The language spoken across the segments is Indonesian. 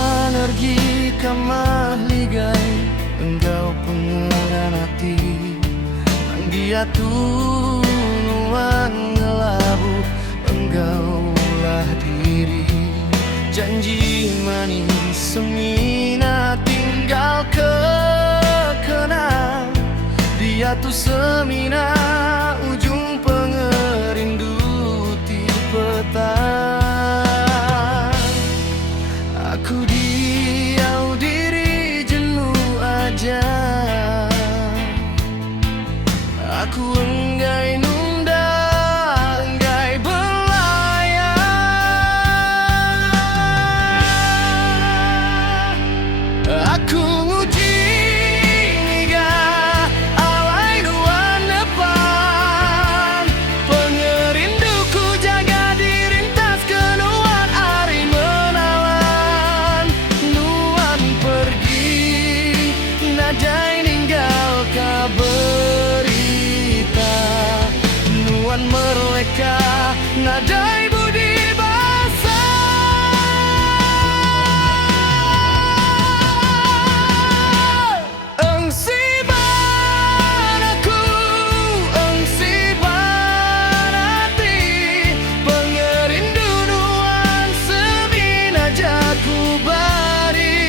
energi kamah ligai, engkau pengeran hati. Dia tunuan ngelabu, enggaulah diri. Janji manis semina tinggal kekenang. Dia tu semina ujung pengerindu ti petang. Aku diau diri jenuh aja. Aku enggai nunda, enggai belayar. Aku nguji niga alai duan depan. Pengerinduku jaga dirintas kenuan hari menawan. Nuan pergi nadai ninggal kaberita. Nuan mereka nadai budi basa. Engsiban aku, engsiban hati. Pengerindu nuan semina jaku bari.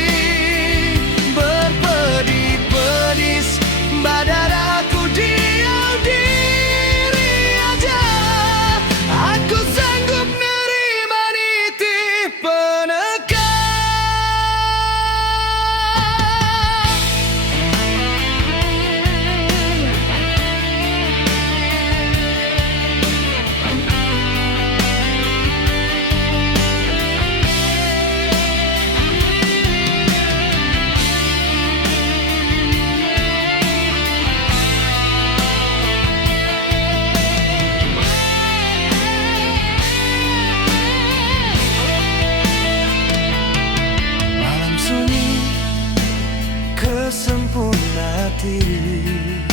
Berpedih-pedis badan aku diau diri aja. Aku sanggup nerima nitih penekan. Malam sunyi kesempurna diri.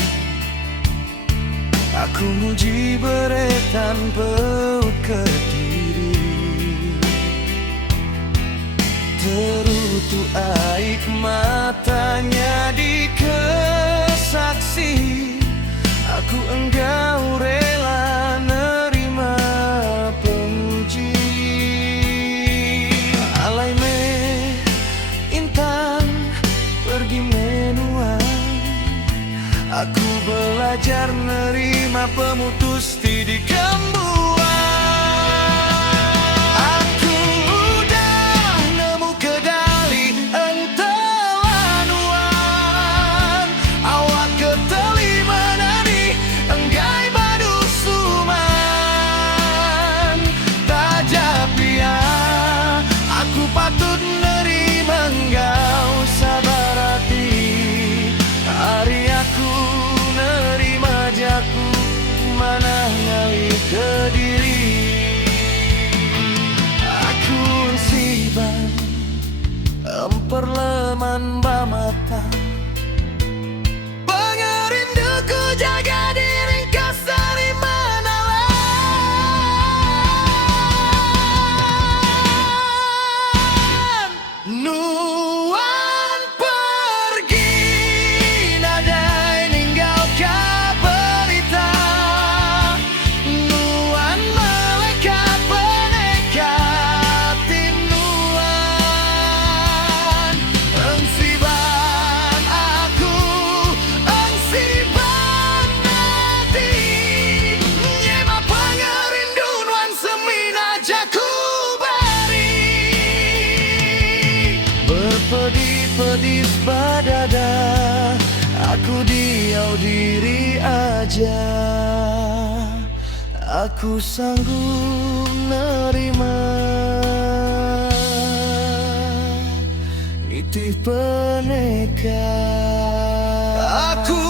Aku muji beretan peut ke diri. Terutu aik matanya di kesaksi. Aku enggau rela nerima pemuji. Alai me intan pergi menua. Aku belajar nerima pemutus tidak kembuan. Aku udah nemu kedali entawanuan. Awak keteli menani enggai badu suman. Tajapia aku patut nerima engkau sabar hati. Hari aku nerima jaku mana ngali ke diri. Aku siban emperleman bamata. Pengerinduku jaga diri kasari menawan. Nuan pergi nadai ninggal kaberita. Nuan melekat penekati nuan. Engsiban aku, engsiban hati. Nyema pengerindu nuan semina jaku bari. Berpedih-pedih badada. Aku diau diri aja. Aku sanggup nerima nitih peneka. Aku